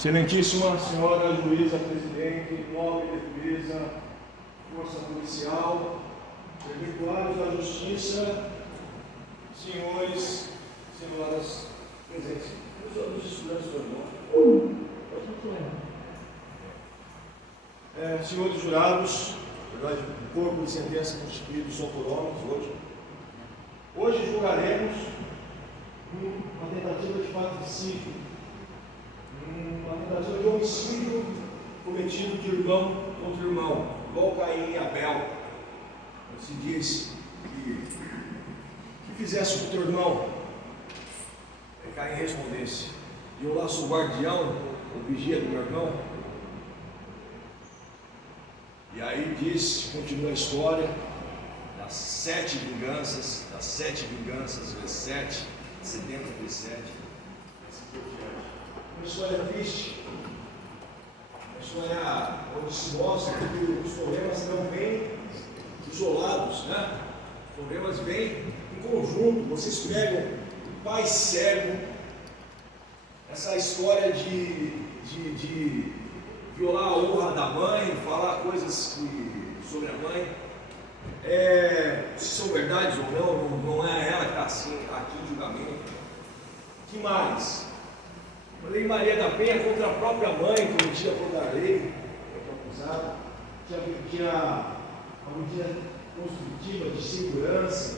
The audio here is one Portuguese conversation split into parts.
Excelentíssima Senhora Juíza Presidente, Nobre Defesa, Força Policial, Servidores da Justiça, senhores, senhoras presentes. Os estudantes do irmão. Senhores jurados, verdade, o corpo de sentença constituído só por homens hoje. Hoje julgaremos uma tentativa de patricídio, uma tentativa de homicídio cometido de irmão contra irmão, igual Caim e Abel. Se diz que fizesse com o teu irmão, Caim respondesse: e eu lá sou o guardião, o vigia do meu irmão. E aí diz, continua a história das 7 vinganças, vezes 7, 70 vezes 7. Uma história triste, uma história onde se mostra que os problemas não vêm isolados, né? Os problemas vêm em conjunto. Vocês pegam o pai cego, essa história de violar a honra da mãe, falar coisas sobre a mãe, se são verdades ou não é ela que está assim, aqui em julgamento. Que mais? A Lei Maria da Penha contra a própria mãe, cometida por Darley, acusado. Tinha a medida construtiva de segurança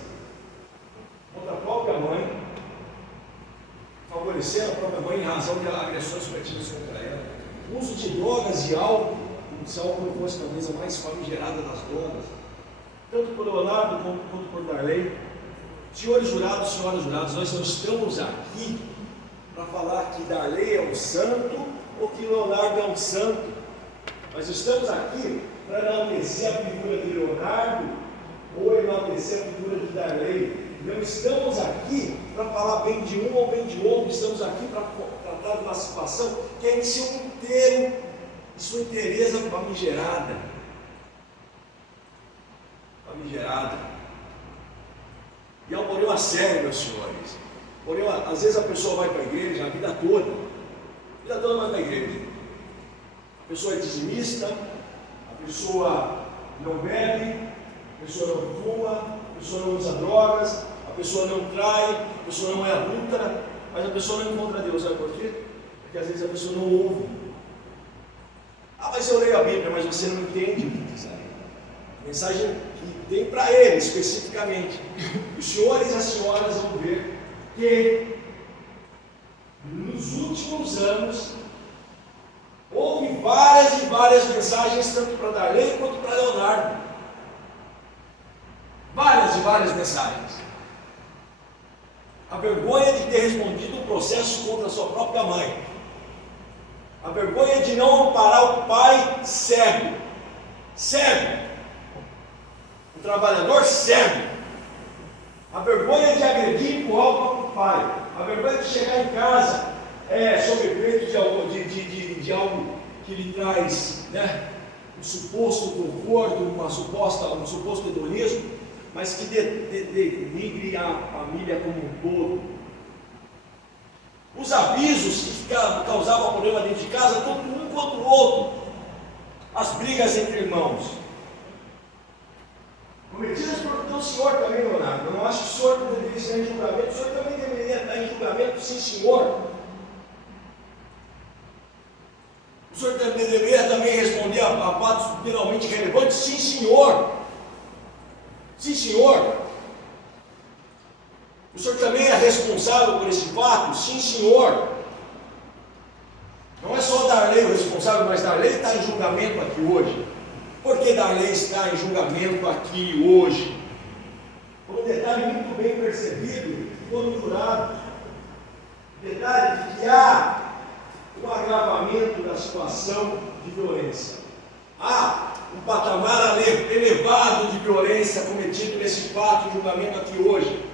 contra a própria mãe, favorecendo a própria mãe em razão de agressões cometidas contra ela. O uso de drogas e álcool, como se álcool fosse talvez a mais famigerada das drogas, tanto por Leonardo quanto por Darley. Senhores jurados, senhoras juradas, nós não estamos aqui para falar que Darley é um santo ou que Leonardo é um santo. Nós estamos aqui para enaltecer a figura de Leonardo ou enaltecer a figura de Darley. Não estamos aqui para falar bem de um ou bem de outro, estamos aqui para tratar de uma situação que é em seu inteiro, em sua inteireza famigerada. E é um problema sério, meus senhores. Porém, às vezes a pessoa vai para a igreja a vida toda vai para a igreja. A pessoa é dizimista, a pessoa não bebe, a pessoa não fuma, a pessoa não usa drogas, a pessoa não trai, a pessoa não é adúltera, mas a pessoa não encontra Deus. Sabe por quê? Porque às vezes a pessoa não ouve. Mas eu leio a Bíblia, mas você não entende o que diz aí. A mensagem que tem para ele especificamente. Os senhores e as senhoras vão ver que nos últimos anos houve várias e várias mensagens, tanto para Darley quanto para Leonardo. Várias e várias mensagens. A vergonha de ter respondido um processo contra a sua própria mãe. A vergonha de não amparar o pai cego. O trabalhador cego. A vergonha de agredir e empurrar o próprio pai. A vergonha de chegar em casa sob efeito de algo que lhe traz, né, um suposto conforto, um suposto hedonismo, mas que denigre a família como um todo. Os avisos que causavam problema dentro de casa, tanto um quanto o outro. As brigas entre irmãos. Cometidas por o senhor também, Leonardo. Eu não acho que o senhor deveria estar em julgamento. O senhor também deveria estar em julgamento, sim, senhor. O senhor deveria também responder a fatos penalmente relevantes, sim, senhor. Sim, senhor. O senhor também é responsável por esse fato? Sim, senhor. Não é só Darley o responsável, mas Darley está em julgamento aqui hoje. Por que Darley está em julgamento aqui hoje? Por um detalhe muito bem percebido quando jurado. O detalhe de que há um agravamento da situação de violência. Há um patamar elevado de violência cometido nesse fato de julgamento aqui hoje.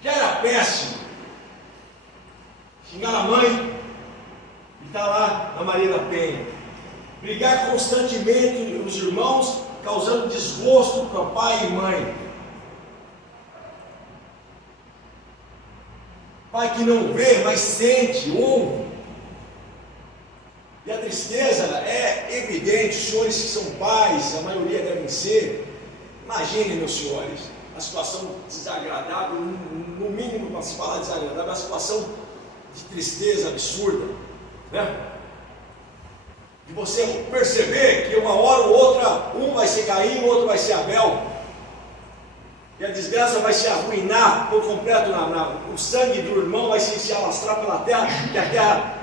Que era péssimo. Xingar a mãe e está lá na Maria da Penha. Brigar constantemente os irmãos, causando desgosto para pai e mãe. Pai que não vê, mas sente, ouve. tristeza é evidente, os senhores que são pais, a maioria devem ser. Imaginem, meus senhores, a situação desagradável, no mínimo, para se falar desagradável, a situação de tristeza absurda, né? De você perceber que uma hora ou outra, um vai ser Caim, o outro vai ser Abel, e a desgraça vai se arruinar por completo, o sangue do irmão vai se alastrar pela terra, que a terra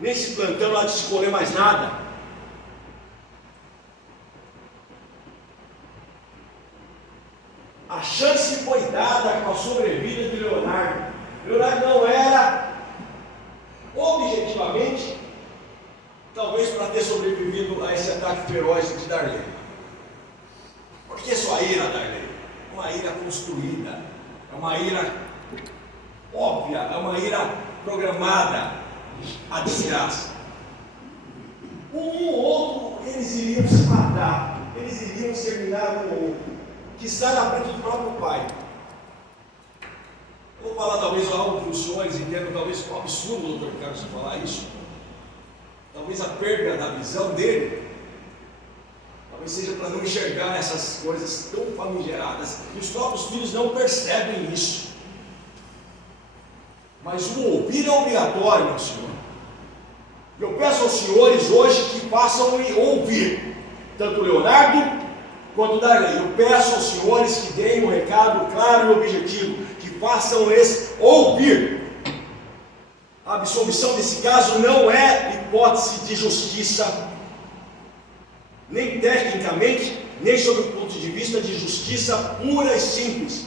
nem se plantando há de se colher mais nada. A chance foi dada com a sobrevida de Leonardo. Leonardo não era objetivamente, talvez para ter sobrevivido a esse ataque feroz de Darley. Por que sua ira, Darley? Uma ira construída, é uma ira óbvia, é uma ira programada, a desgraça. Um ou outro, eles iriam se matar, eles iriam exterminar um ou outro, que está na frente do próprio pai. Eu vou falar talvez algo que os senhores entendam, talvez um absurdo, doutor Ricardo, você falar isso. Talvez a perda da visão dele, talvez seja para não enxergar essas coisas tão famigeradas, e os próprios filhos não percebem isso. Mas o ouvir é obrigatório, meu senhor. Eu peço aos senhores hoje que façam ouvir, tanto Leonardo quanto Darley. Eu peço aos senhores que deem um recado claro e objetivo, que façam-lhes ouvir. A absolvição desse caso não é hipótese de justiça, nem tecnicamente, nem sob o ponto de vista de justiça pura e simples,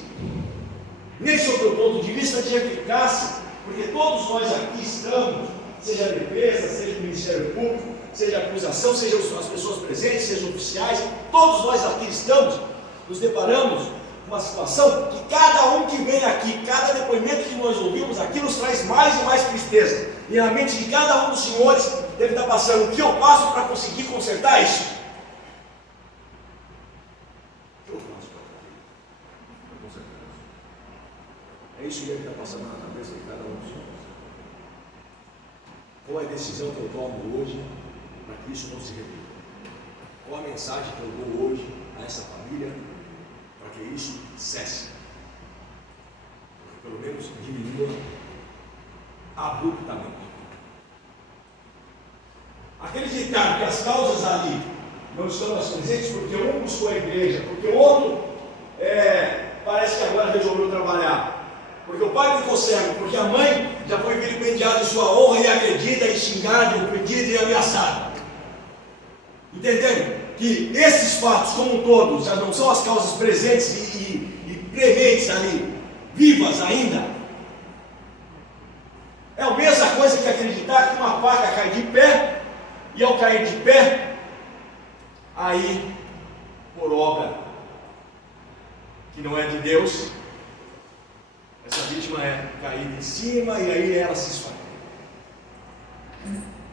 nem sob o ponto de vista de eficácia, porque todos nós aqui estamos, seja a defesa, seja o Ministério Público, seja a acusação, seja as pessoas presentes, seja oficiais, todos nós aqui estamos, nos deparamos com uma situação que cada um que vem aqui, cada depoimento que nós ouvimos aqui nos traz mais e mais tristeza, e na mente de cada um dos senhores deve estar passando: o que eu faço para conseguir consertar isso? O que eu faço para consertar isso? É isso que deve estar passando na cabeça de cada um dos senhores. Qual é a decisão que eu tomo hoje para que isso não se repita? Qual a mensagem que eu dou hoje a essa família para que isso cesse? Pelo menos diminua abruptamente. Acreditar que as causas ali não estão mais presentes porque um buscou a igreja, porque o outro parece que agora resolveu trabalhar, porque o pai ficou cego, porque a mãe já foi vilipendiada em sua honra e agredida, e xingada, e ofendida e ameaçada. Entendendo que esses fatos, como um todo, já não são as causas presentes e prementes ali, vivas ainda. É a mesma coisa que acreditar que uma faca cai de pé, e ao cair de pé, aí, por obra que não é de Deus, essa vítima é caída em cima e aí ela se esfaqueou.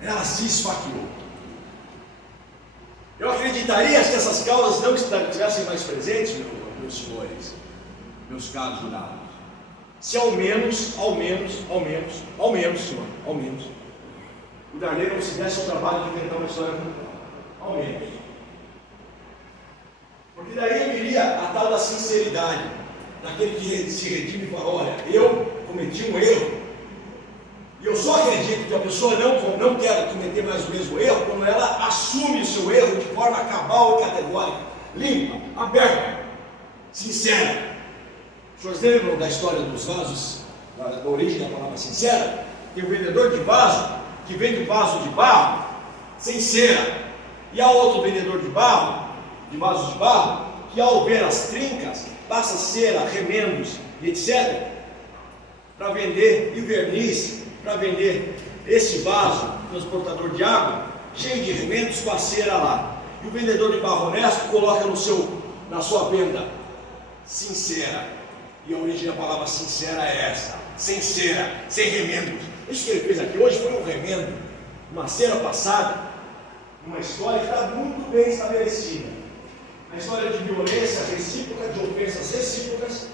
Ela se esfaqueou. Eu acreditaria que essas causas não estivessem mais presentes, meus senhores, meus caros jurados, se ao menos, senhor, o Darley não se desse ao trabalho de inventar uma história brutal. Ao menos. Porque daí viria a tal da sinceridade, daquele que se redime e fala: olha, eu cometi um erro, e eu só acredito que a pessoa não quer cometer mais o mesmo erro quando ela assume o seu erro de forma cabal e categórica, limpa, aberta, sincera. Os senhores lembram da história dos vasos, da origem da palavra sincera? Tem o vendedor de vaso, que vende vaso de barro, sem cera, e há outro vendedor de vasos de barro, que ao ver as trincas, passa cera, remendos, etc., para vender, e verniz, para vender esse vaso, transportador de água, cheio de remendos, com a cera lá. E o vendedor de barro honesto coloca na sua venda, sincera. E a origem da palavra sincera é essa: sem cera, sem remendos. Isso que ele fez aqui hoje foi um remendo, uma cera passada, uma história que está muito bem estabelecida. A história de violência recíproca, de ofensas recíprocas,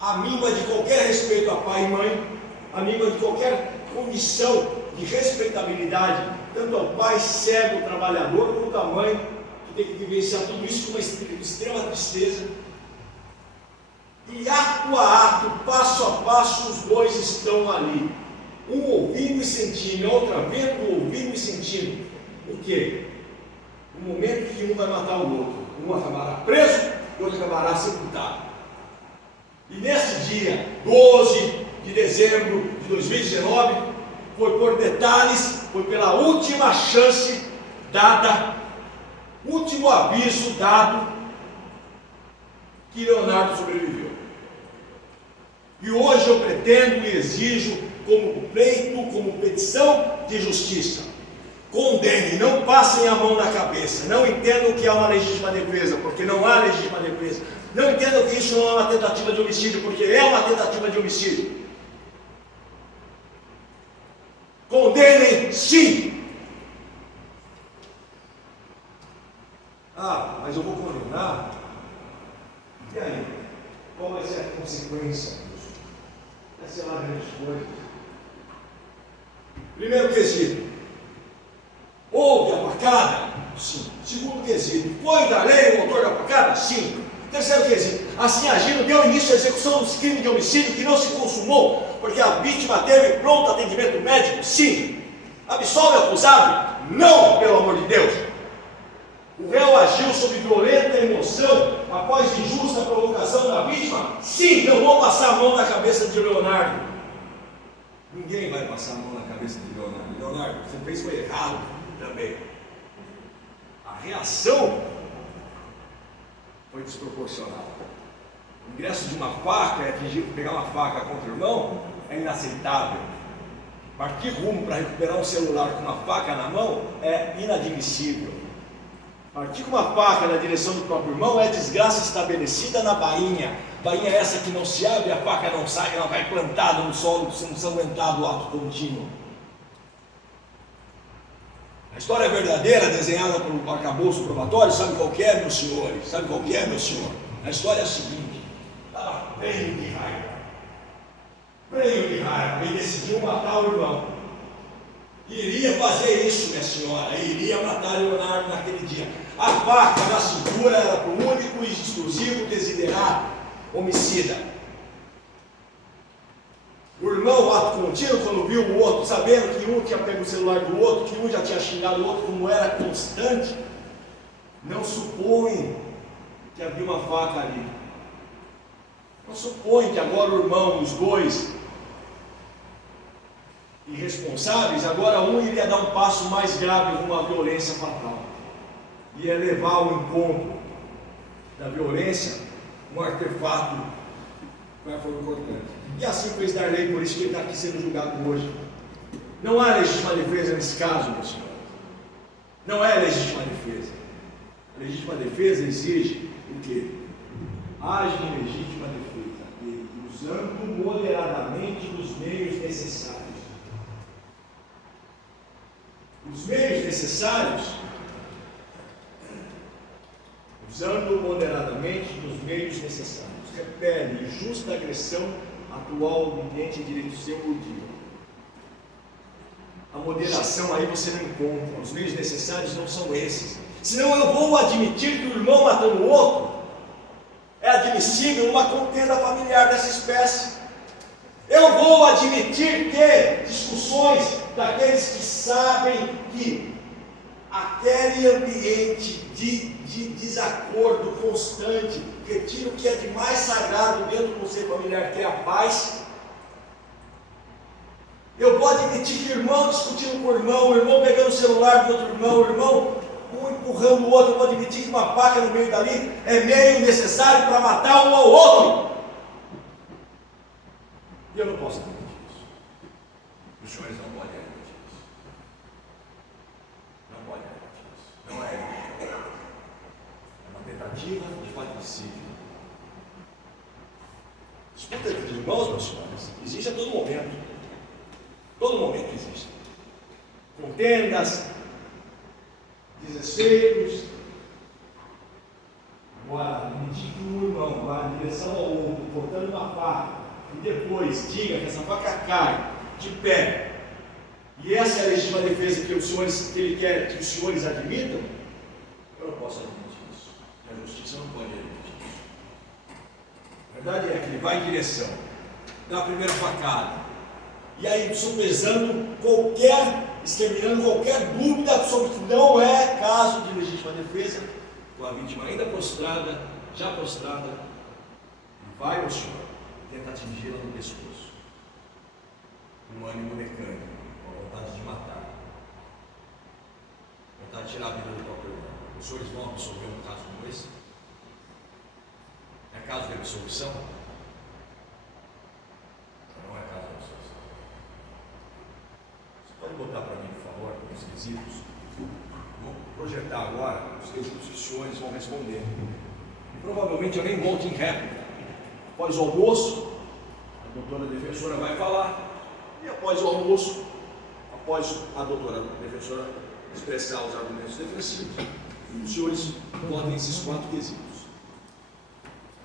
a míngua de qualquer respeito a pai e mãe, a míngua de qualquer condição de respeitabilidade, tanto ao pai cego, trabalhador, quanto à mãe, que tem que vivenciar tudo isso com uma extrema tristeza. E ato a ato, passo a passo, os dois estão ali, um ouvindo e sentindo, a outra vendo, ouvindo e sentindo. O quê? O momento que um vai matar o outro, um acabará preso, o outro acabará sepultado. E nesse dia, 12 de dezembro de 2019, foi por detalhes, foi pela última chance dada, último aviso dado, que Leonardo sobreviveu. E hoje eu pretendo e exijo, como pleito, como petição de justiça, condenem, não passem a mão na cabeça, não entendam que há uma legítima defesa, porque não há legítima defesa. Não entendam que isso não é uma tentativa de homicídio, porque é uma tentativa de homicídio. Condenem, sim! Ah, mas eu vou condenar? E aí? Qual vai ser a consequência disso? Vai ser lá grandes coisas. Primeiro quesito: houve a facada? Sim. Segundo quesito: foi da lei o autor da facada? Sim. Terceiro quesito: assim agindo deu início à execução dos crimes de homicídio que não se consumou, porque a vítima teve pronto atendimento médico? Sim. Absolve o acusado? Não, pelo amor de Deus. O réu agiu sob violenta emoção após injusta provocação da vítima? Sim. Não vou passar a mão na cabeça de Leonardo. Ninguém vai passar a mão na cabeça de Leonardo. Leonardo, o que você fez foi errado também. A reação foi desproporcional. O ingresso de uma faca, pegar uma faca contra o irmão, é inaceitável. Partir rumo para recuperar um celular com uma faca na mão é inadmissível. Partir com uma faca na direção do próprio irmão é desgraça estabelecida na bainha. Bainha é essa que não se abre, a faca não sai, ela vai plantada no solo, ensanguentado, ato contínuo. A história verdadeira, desenhada pelo arcabouço probatório, sabe qual que é, meus senhores? Sabe qual que é, meu senhor? A história é a seguinte: estava prenho de raiva, e decidiu matar o irmão. Iria fazer isso, minha senhora, iria matar Leonardo naquele dia. A faca na cintura era para o único e exclusivo desiderado homicida. O irmão, ato contínuo, quando viu o outro, sabendo que um tinha pego o celular do outro, que um já tinha xingado o outro, como era constante, não supõe que havia uma faca ali. Não supõe que agora o irmão, os dois irresponsáveis, agora um iria dar um passo mais grave rumo à violência fatal. Ia levar ao encontro da violência um artefato que foi importante. E assim fez Darley, por isso que ele está aqui sendo julgado hoje. Não há legítima defesa nesse caso, meu senhor. Não é legítima defesa. A legítima defesa exige o quê? Age em legítima defesa, usando moderadamente os meios necessários. Os meios necessários, usando moderadamente os meios necessários. Repele injusta agressão atual, obediente e direito seu dia. A moderação aí você não encontra. Os meios necessários não são esses. Senão eu vou admitir que o irmão matando o outro é admissível uma contenda familiar dessa espécie. Eu vou admitir que discussões daqueles que sabem que aquele ambiente de desacordo constante retira o que é de mais sagrado dentro do conceito familiar, que é a paz. Eu vou admitir que o irmão discutindo com o irmão pegando o celular do outro irmão, o irmão um empurrando o outro. Eu vou admitir que uma faca no meio dali é meio necessário para matar um ao outro. E eu não posso admitir isso. Os senhores não podem admitir isso. Não podem admitir isso. Não é. É uma tentativa de patrocínio. Disputa entre irmãos, meus senhores, existe a todo momento. Todo momento existe. Contendas, desrespeitos. Agora, admitir que um irmão vá em direção ao outro, portando uma faca, e depois diga que essa faca cai de pé, e essa é a legítima defesa que ele quer que os senhores admitam, eu não posso admitir isso. A justiça não pode admitir isso. A verdade é que ele vai em direção da primeira facada, e aí sopesando exterminando qualquer dúvida sobre que não é caso de legítima defesa, com a vítima ainda prostrada, já prostrada, e vai ao senhor, tenta atingi-la no pescoço, com um ânimo mecânico, com a vontade de matar, vontade de tirar a vida do próprio irmão. Os senhores vão absolver um caso como esse? É caso de absolvição? Não é caso de absolvição. Você pode botar para mim, por favor, os quesitos? Vou projetar agora os quesitos que os senhores vão responder. E provavelmente eu nem volto em réplica. Após o almoço, a doutora defensora vai falar, e após o almoço, após a doutora defensora expressar os argumentos defensivos, os senhores votem esses 4 quesitos.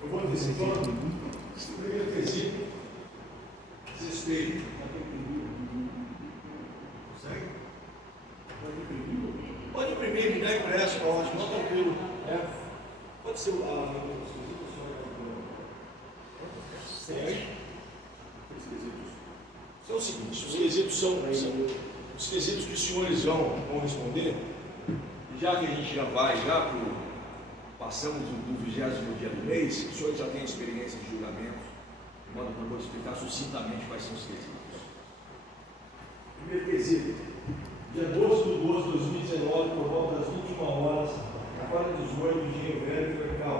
Eu vou antecipando. O primeiro quesito, desespero. Consegue? Pode imprimir, me dá impresso, ótimo, não tranquilo. Pode ser tem aí? São os seguintes, os quesitos são os quesitos que os senhores vão responder, e já que a gente passamos do 20º dia do mês, os senhores já têm experiência de julgamento, de modo que eu vou explicar sucintamente quais são os quesitos. Primeiro quesito, dia 12 de 12 de 2019, por volta das 21 horas, na quadra 18 de Engenho Velho, Fercal,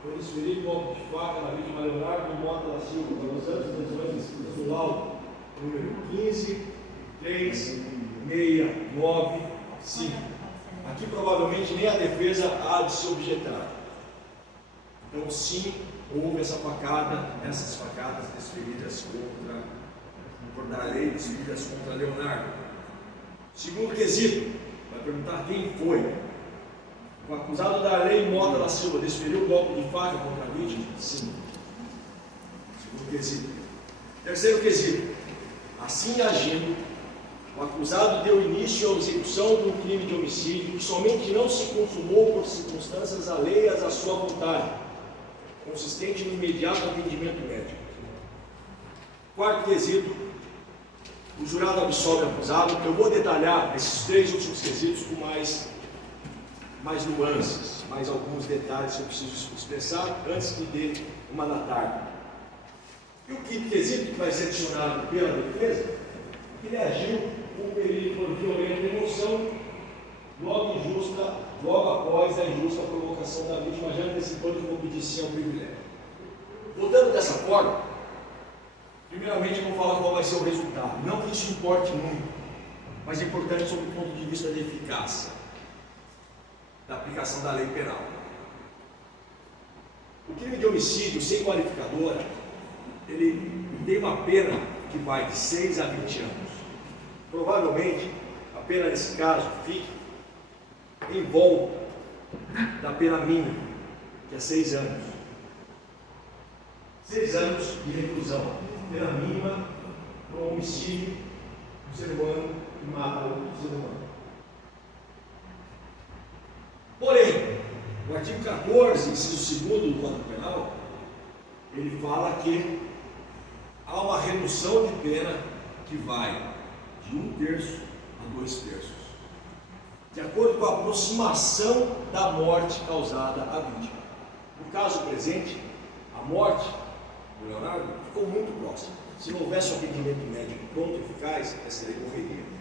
foi desferido golpe de faca na vítima Leonardo Mota da Silva, nos anos das lesões escritas no laudo, número 15.369.5. Aqui provavelmente nem a defesa há de se objetar. Então, sim, houve essas facadas desferidas contra a lei, desferidas contra Leonardo. Segundo quesito, vai perguntar quem foi. O acusado da lei Mota da Silva desferiu o golpe de faca contra a vítima? Sim. Segundo quesito. Terceiro quesito. Assim agindo, o acusado deu início à execução de um crime de homicídio que somente não se consumou por circunstâncias alheias à sua vontade, consistente no imediato atendimento médico. Quarto quesito. O jurado absolve o acusado. Eu vou detalhar esses 3 últimos quesitos com mais nuances, mais alguns detalhes que eu preciso expressar antes que dê 1h. E o quinto quesito que vai ser adicionado pela defesa, que ele agiu com perigo por violenta emoção, logo após a injusta provocação da vítima, já antecipando que obedecia ao privilégio. Voltando dessa forma, primeiramente eu vou falar qual vai ser o resultado. Não que isso importe muito, mas é importante sob o ponto de vista da eficácia da aplicação da lei penal. O crime de homicídio sem qualificadora, ele tem uma pena que vai de 6 a 20 anos. Provavelmente, a pena nesse caso fique em volta da pena mínima, que é 6 anos. 6 anos de reclusão, pena mínima para um homicídio de um ser humano que mata outro ser humano. Porém, o artigo 14, inciso 2º do Código Penal, ele fala que há uma redução de pena que vai de 1/3 a 2/3, de acordo com a aproximação da morte causada à vítima. No caso presente, a morte do Leonardo ficou muito próxima. Se não houvesse um atendimento médico pronto e eficaz, essa lei morreria.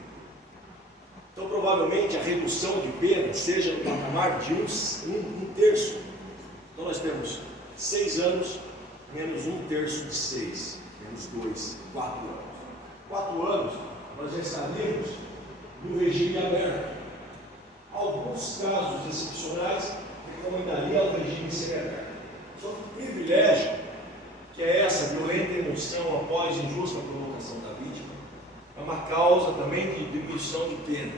Então, provavelmente, a redução de pena seja no patamar de 1/3. Então, nós temos 6 anos menos 1/3 de 6, menos 2, 4 anos. 4 anos, nós já estaríamos no regime aberto. Alguns casos excepcionais recomendaria ao regime semiaberto. Só que o privilégio, que é essa violenta emoção após injusta provocação da vítima, é uma causa também de diminuição de pena.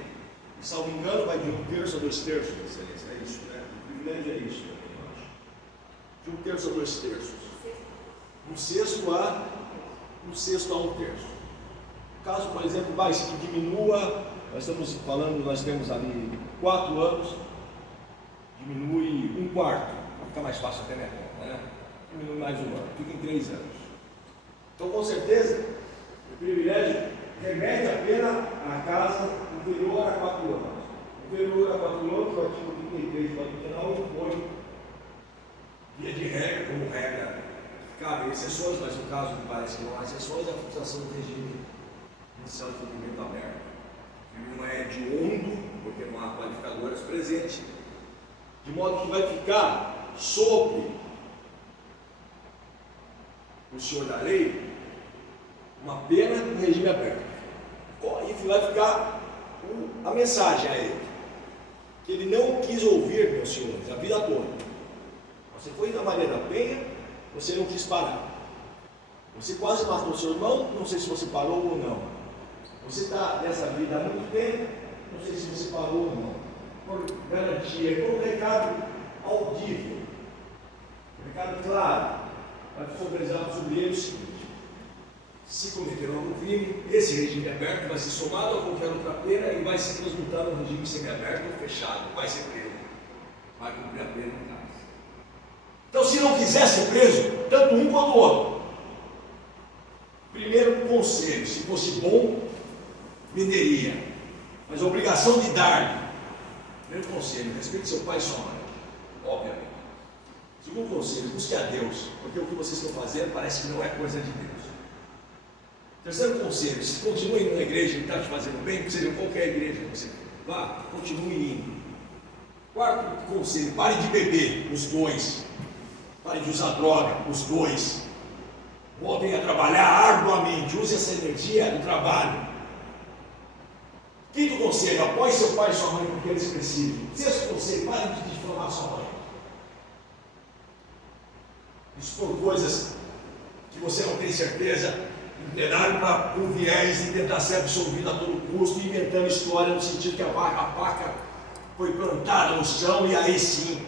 E, salvo engano, vai de 1/3 a 2/3, excelência. É isso, né? O privilégio é isso também, eu acho. De 1/3 a 2/3. 1/6 a 1/3. caso, por exemplo, que diminua, nós estamos falando, nós temos ali 4 anos, diminui 1/4, para ficar mais fácil até minha conta, né? Diminui mais 1 ano, fica em 3 anos. Então, com certeza, o privilégio remete apenas à casa inferior a 4 anos. Inferior a 4 anos, o artigo 33 do Código Penal impõe, via de regra, como regra, cabem exceções, mas no caso que parece que não há exceções, a fixação do regime inicial de cumprimento aberto. Ele não é hediondo, porque não há qualificadoras presentes, de modo que vai ficar sobre o senhor da lei uma pena em regime aberto. E vai ficar a mensagem a ele, que ele não quis ouvir, meus senhores, a vida toda. Você foi na Maria da Penha, você não quis parar. Você quase matou seu irmão, não sei se você parou ou não. Você está nessa vida há muito tempo, não sei se você parou ou não. Por garantia, por um recado audível, um recado claro, para sobresaltar sobre ele o seguinte: se cometer algum crime, esse regime aberto vai ser somado a qualquer outra pena e vai se transmutar num regime semiaberto ou fechado, vai ser preso, vai cumprir a pena em casa. Então, se não quiser ser preso, tanto um quanto o outro, primeiro conselho, se fosse bom, venderia, mas a obrigação de dar, primeiro conselho, respeite seu pai e sua mãe, obviamente. Segundo conselho, busque a Deus, porque o que vocês estão fazendo parece que não é coisa de Deus. Terceiro conselho, se continue indo na igreja que está te fazendo bem, que seja qualquer igreja que você vá, continue indo. Quarto conselho, pare de beber, os dois. Pare de usar droga, os dois. Voltem a trabalhar arduamente, use essa energia do trabalho. Quinto conselho, apoie seu pai e sua mãe porque eles precisam. Sexto conselho, pare de difamar sua mãe. Expor coisas que você não tem certeza, em plenário com viés de tentar ser absolvido a todo custo, inventando história no sentido que a vaca foi plantada no chão e aí sim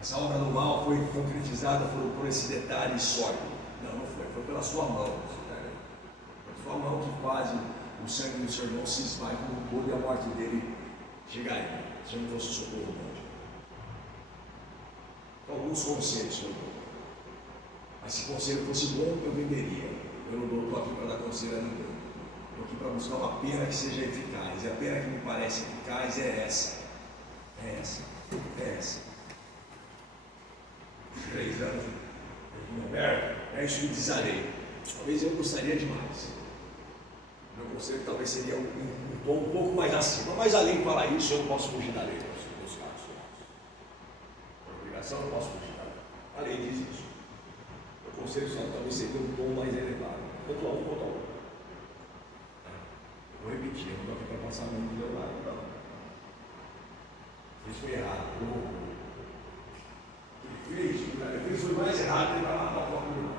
essa obra do mal foi concretizada por esse detalhe sólido. Não foi pela sua mão, pela sua mão que quase o sangue do seu irmão se esvai como um todo e a morte dele chegaria, se não fosse o socorro do monte. Alguns conselhos, Senhor. Mas se o conselho fosse bom, eu venderia. Eu não estou aqui para dar conselho a ninguém. Estou aqui para buscar uma pena que seja eficaz. E a pena que me parece eficaz é essa. É essa. 3 anos. É isso que diz a lei. Talvez eu gostaria demais. Meu conselho talvez seria um tom um pouco mais acima. Mas a lei fala isso, eu não posso fugir da lei. Meus casos. Por obrigação, eu não posso fugir da lei. A lei diz isso. O conselho só talvez seria um tom mais elevado. Tanto a um quanto a outro. Eu vou repetir, eu não estou aqui para passar a mão do meu lado, não. Isso foi errado. O que ele fez foi mais errado que ele vai matar o próprio irmão.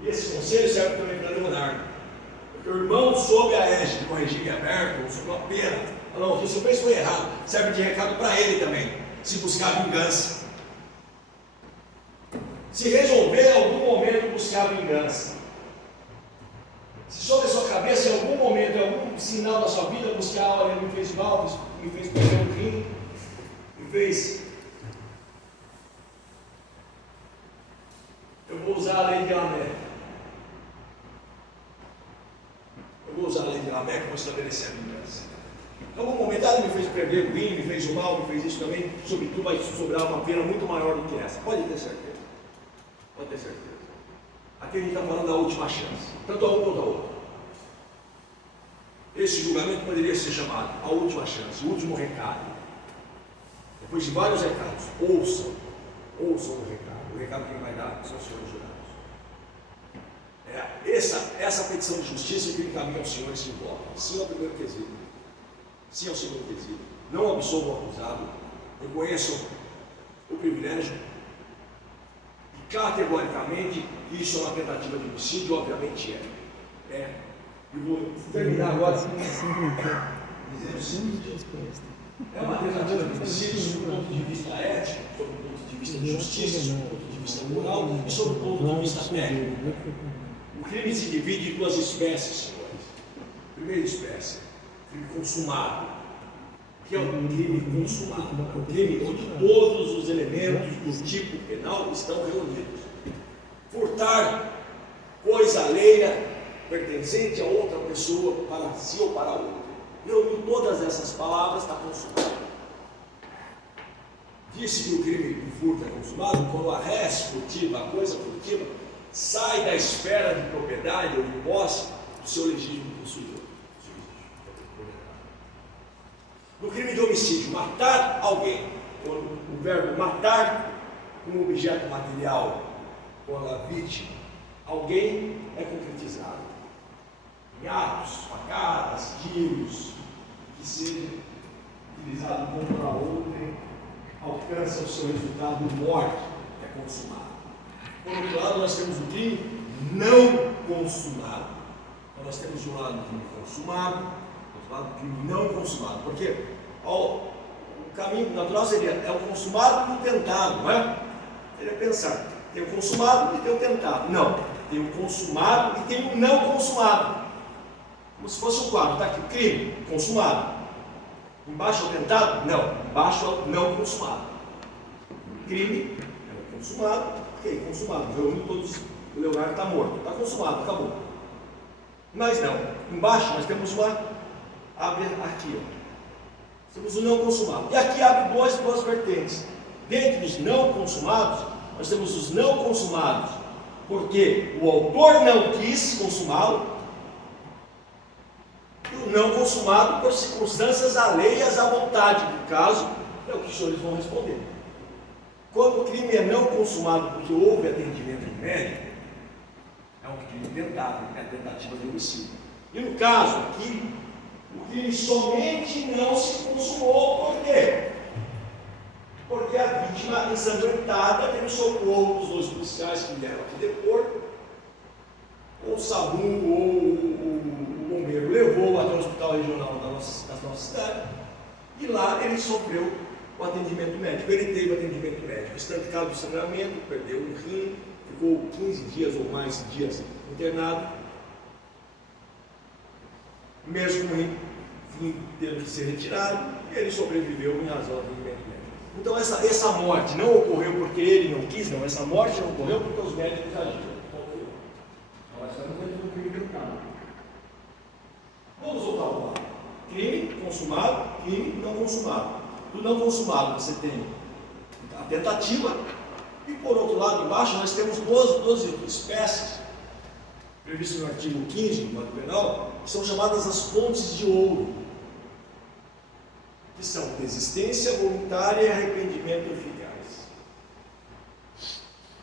E esse conselho serve também para Leonardo. Porque o irmão, sob a égide de um regime aberto, sob uma pena, não, o que você fez foi errado. Serve de recado para ele também. Se buscar vingança. Se resolver em algum momento buscar vingança. Se sobre a sua cabeça, em algum momento, em algum sinal da sua vida, buscar, olha, ele me fez mal, me fez perder um rim, me fez. Eu vou usar a lei de Lamé. Eu vou estabelecer a vingança. Em algum momento, ele me fez perder o rim, me fez o mal, me fez isso também. Sobretudo, vai sobrar uma pena muito maior do que essa. Pode ter certeza. Pode ter certeza. Aqui a gente está falando da última chance, tanto a um quanto a outro. Esse julgamento poderia ser chamado a última chance, o último recado. Depois de vários recados, ouçam o recado que ele vai dar são os senhores jurados. Essa petição de justiça que ele encaminha aos senhores que votam. Sim ao primeiro quesito, sim ao segundo quesito. Não absolvam o acusado, reconheçam o privilégio. Categoricamente, isso é uma tentativa de homicídio, obviamente é. E vou terminar agora dizendo o seguinte: é uma tentativa de homicídio, sob o ponto de vista ético, sob o ponto de vista de justiça, sob o ponto de vista moral e sob o ponto de vista técnico. O crime se divide em duas espécies, senhores. Primeira espécie, crime consumado. O que é o crime consumado? É o crime onde todos os elementos do tipo penal estão reunidos. Furtar coisa alheia pertencente a outra pessoa, para si ou para outra. Reuniu todas essas palavras, está consumado. Disse que o crime de furto é consumado quando a res furtiva, a coisa furtiva, sai da esfera de propriedade ou de posse do seu legítimo possuidor. No crime de homicídio, matar alguém, quando o verbo matar como objeto material, quando a vítima, alguém é concretizado em atos, facadas, tiros, que seja utilizado contra outrem, alcança o seu resultado morte, que é consumado. Por outro lado, nós temos o crime não consumado. Então, nós temos de um lado o crime consumado, do outro lado o crime não consumado. Porque o caminho natural seria o consumado e o tentado, não é? Seria pensar, tem o consumado e tem o tentado. Não, tem o consumado e tem o não consumado. Como se fosse um quadro, está aqui o crime consumado. Embaixo é o tentado? Não, embaixo é o não consumado. Crime é o consumado, ok, consumado, reúne todos, o Leonardo está morto, está consumado, acabou. Mas não, embaixo nós temos abre aqui, ó. Temos o não consumado. E aqui abre duas vertentes. Dentro dos não consumados, nós temos os não consumados, porque o autor não quis consumá-lo, e o não consumado por circunstâncias alheias à vontade. No caso, é o que os senhores vão responder. Quando o crime é não consumado porque houve atendimento médico, é um crime tentado, é a tentativa de homicídio. E no caso aqui, o crime somente não se consumou, por quê? Porque a vítima ensangrentada teve o socorro dos dois policiais que vieram aqui depor, ou o SAMU ou o bombeiro levou até o hospital regional da nossa cidade, e lá ele sofreu o atendimento médico. Ele teve atendimento médico estancado de sangramento, perdeu um rim, ficou 15 dias ou mais dias internado, mesmo com o rim tendo que ser retirado, e ele sobreviveu em razão do atendimento médico. Então essa morte não ocorreu porque ele não quis, não. Essa morte não ocorreu porque os médicos agiram. Nós estamos dentro do crime tentado. Vamos voltar ao lado. Crime consumado, crime não consumado. Do não consumado você tem a tentativa, e por outro lado, embaixo, nós temos 12 espécies, previstas no artigo 15 do Código Penal, que são chamadas as pontes de ouro, que são desistência voluntária e arrependimento eficaz.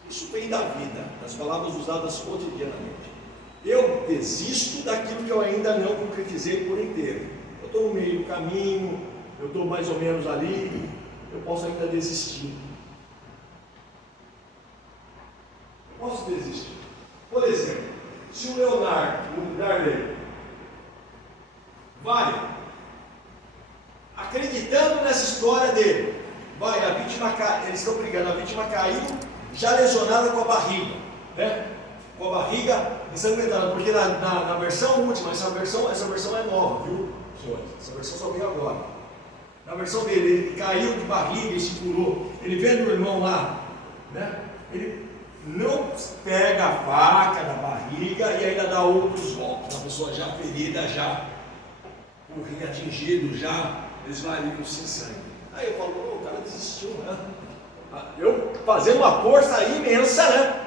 Isso vem da vida, das palavras usadas cotidianamente. Eu desisto daquilo que eu ainda não concretizei por inteiro. Eu estou no meio do caminho, eu estou mais ou menos ali, eu posso ainda desistir. Eu posso desistir. Por exemplo, se o Leonardo, no lugar dele, vai, acreditando nessa história dele, vai, a vítima cai, eles estão brigando, a vítima caiu, já lesionada com a barriga, né? Com a barriga ensangrentada, porque na versão última, essa versão é nova, viu, senhores? Essa versão só veio agora. Na versão dele, ele caiu de barriga e se curou. Ele vendo o irmão lá, né? Ele não pega a faca da barriga e ainda dá outros golpes. A pessoa já ferida, já com o rim atingido, já esvaído sem sangue. Aí eu falo, o cara desistiu, né? Eu fazendo uma força imensa, né?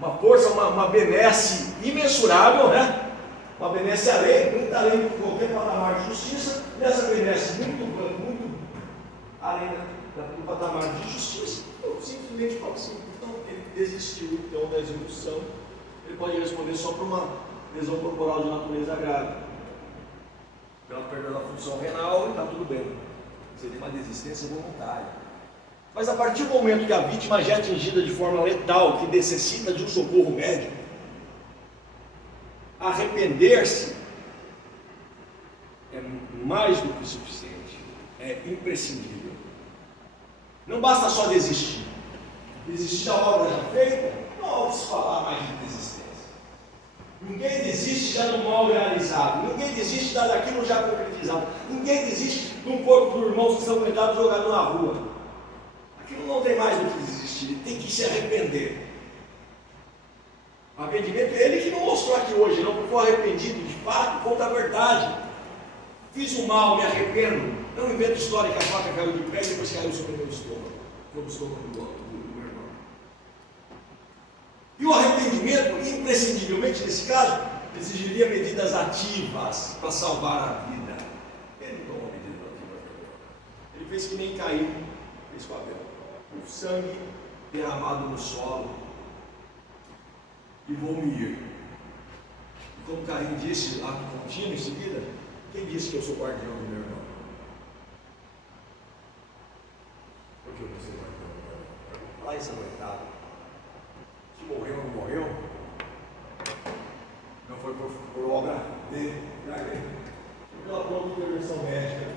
Uma força, uma benesse imensurável, né? Uma benesse além, muito além de qualquer patamar de justiça, nessa benesse muito além do patamar de justiça, eu simplesmente falo assim, então ele desistiu então da execução, ele pode responder só por uma lesão corporal de natureza grave. Ela perdeu a função renal e está tudo bem. Seria uma desistência voluntária. Mas a partir do momento que a vítima já é atingida de forma letal, que necessita de um socorro médico, arrepender-se é mais do que suficiente, é imprescindível. Não basta só desistir. Desistir da obra já feita, não há o que se falar mais de desistência. Ninguém desiste já do mal realizado, ninguém desiste daquilo já concretizado, ninguém desiste de um corpo de irmãos que são ensanguentados jogado na rua. Aquilo não tem mais do que desistir, ele tem que se arrepender. Arrependimento é ele que não mostrou aqui hoje, não, porque o arrependido de fato conta a verdade. Fiz o mal, me arrependo. Não invento história que a faca caiu de pé e depois caiu sobre o meu estômago, sobre o estômago do meu irmão. E o arrependimento, imprescindivelmente nesse caso, exigiria medidas ativas para salvar a vida. Ele não tomou medidas ativas. Ele fez que nem Caim fez com Abel. O sangue derramado no solo. E vou me ir. E como Caim disse lá no contínuo em seguida, quem disse que eu sou guardião do meu irmão? Por que eu não sou guardião do meu irmão? Lá ensanguentado. Se morreu ou não morreu, não foi por obra dele, pela própria intervenção médica.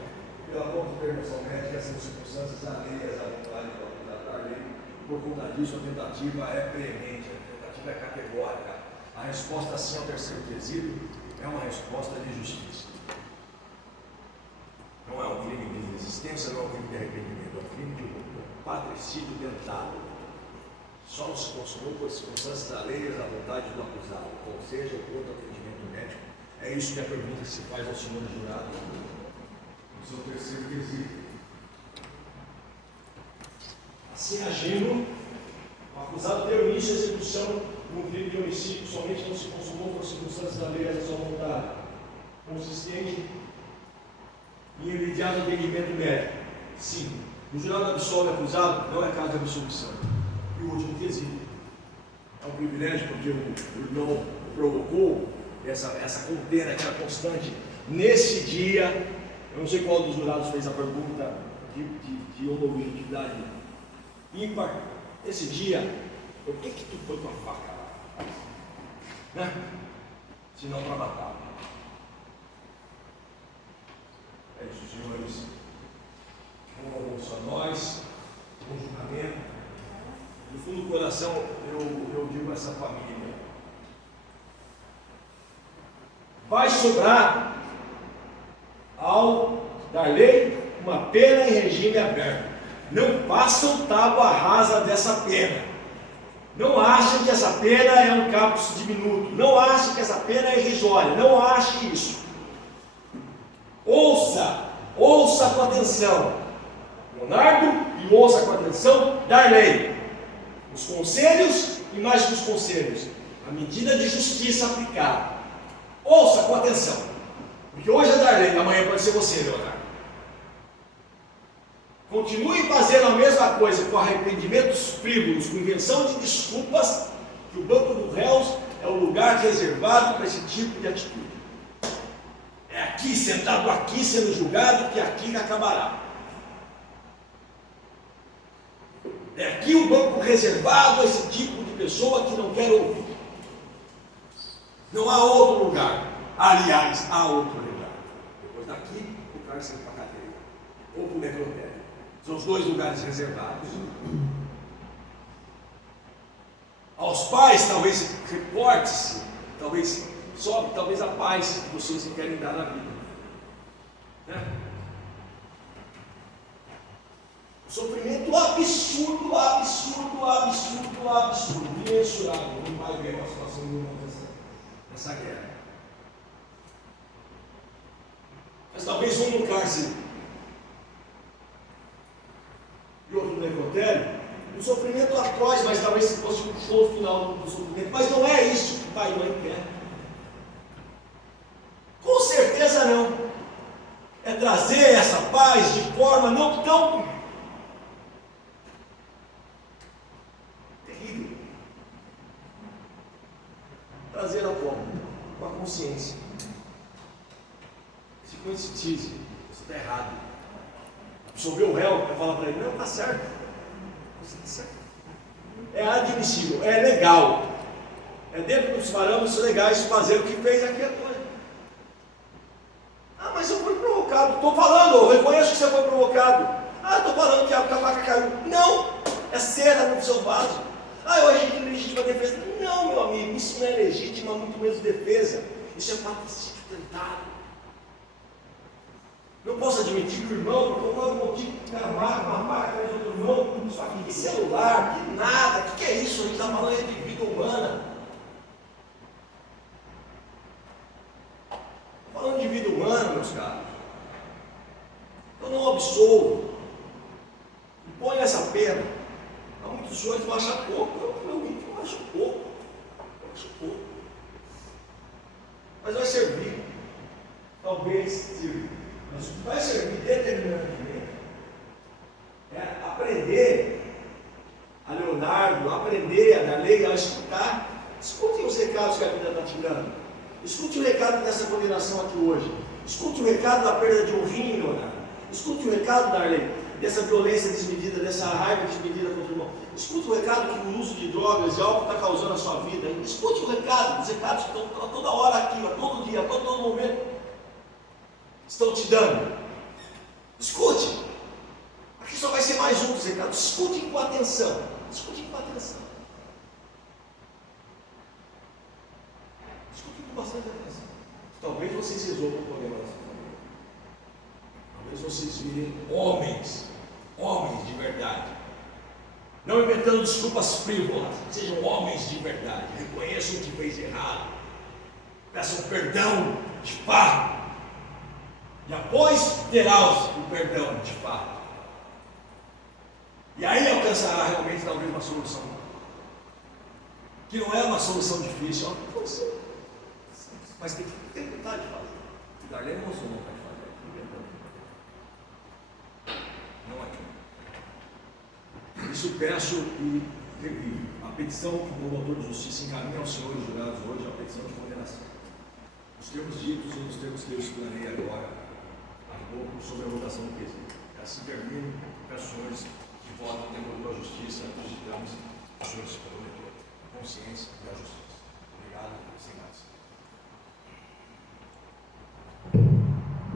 Pela própria intervenção médica, essas circunstâncias alheias à vontade da lei. Por conta disso, a tentativa é preemente. É categórica. A resposta sim ao terceiro quesito é uma resposta de justiça. Não é um crime de resistência, não é um crime de arrependimento, é um crime de patricídio tentado. Só se consumou por circunstâncias alheias à vontade do acusado, ou seja, contra o atendimento médico. É isso que é a pergunta que se faz ao senhor jurado no seu terceiro quesito. Assim agindo, o acusado deu início à execução de um crime de homicídio somente não se consumou por circunstâncias alheias à sua vontade, consistente em imediato atendimento médico. Sim, o jurado absolve o acusado, não é caso de absolvição. E o último quesito é um privilégio porque o irmão provocou essa contenda que era constante. Nesse dia, eu não sei qual dos jurados fez a pergunta de homogeneidade ímpar. Esse dia, por que tu foi com a faca lá? Né? Se não para matar. É isso, senhores. Vamos a nós, com julgamento. No fundo do coração, eu digo a essa família: vai sobrar ao Darley uma pena em regime aberto. Não façam tábua rasa dessa pena. Não achem que essa pena é um caput diminuto. Não achem que essa pena é irrisória. Não achem isso. Ouça com atenção, Leonardo, e ouça com atenção, Darley. Os conselhos e mais que os conselhos, a medida de justiça aplicada. Ouça com atenção, porque hoje é Darley, amanhã pode ser você, Leonardo. Continue fazendo a mesma coisa com arrependimentos frívolos, com invenção de desculpas, que o banco dos réus é o lugar reservado para esse tipo de atitude. É aqui, sentado aqui, sendo julgado, que aqui acabará. É aqui o banco reservado a esse tipo de pessoa que não quer ouvir. Não há outro lugar. Aliás, há outro lugar. Depois daqui, o cara sai para a cadeia. Ou para o necrotério. São os dois lugares reservados. Aos pais, talvez reporte-se, talvez sobe, talvez a paz que vocês querem dar na vida. Né? O sofrimento absurdo, imensurável. Não vai ver a situação nenhuma dessa guerra. Mas talvez um no cárcere e outro no necrotério. Um sofrimento atroz, mas talvez fosse um show final do sofrimento. Mas não é isso que pai e mãe querem. Com certeza não. É trazer essa paz de forma não tão terrível. Trazer a como? Com a consciência. Se conscientize, você está errado. Absolver o réu, vai falar para ele: não, está certo. Você está certo. É admissível, é legal. É dentro dos parâmetros legais fazer o que fez aqui agora. Ah, mas eu fui provocado. Estou falando, eu reconheço que você foi provocado. Ah, estou falando que a faca caiu. Não, é A cera no seu vaso. Ah, eu agir em legítima defesa. Não, meu amigo, isso não é legítima, muito menos defesa. Isso é patricídio tentado. Não posso admitir que o irmão, por qualquer motivo, armar uma faca atrás do outro irmão, isso aqui, que celular, que nada, que é isso? A gente está falando de vida humana. Falando de vida humana, meus caros. Eu não absolvo. Impõe essa pena. Há muitos senhores vão achar pouco. Eu acho pouco. Eu acho pouco. Mas vai servir. Talvez sirva. Mas o que vai servir determinantemente é aprender a Leonardo, aprender a Darley, a escutar. Escutem os recados que a vida está te dando. Escute o recado dessa condenação aqui hoje. Escute o recado da perda de um rim, Leonardo. Escute o recado, Darley, dessa violência desmedida, dessa raiva desmedida contra o irmão. Escute o recado que o uso de drogas e álcool está causando na sua vida. Escute o recado, os recados que estão toda hora aqui, todo dia, todo momento. Estão te dando. Escute. Aqui só vai ser mais um dos recados. Escute com atenção. Escute com atenção. Escute com bastante atenção. Talvez vocês resolvam o problema da sua família. Talvez vocês virem homens de verdade. Não inventando desculpas frívolas. Sejam homens de verdade. Reconheçam o que fez errado. Peçam perdão de fato. E após terá o perdão de fato. E aí alcançará realmente talvez uma solução. Que não é uma solução difícil, mas tem que ter vontade de fazer. E Darley não sou vontade de fazer. Não é. Por isso peço e revivo. A petição que o promotor de justiça encaminha aos senhores jurados hoje é a petição de condenação. Os termos ditos ou os termos que eu explanei agora sobre a votação do quesito. Assim termino, peço aos senhores que votem em favor da justiça, acreditamos, os senhores prometeram a consciência e a justiça.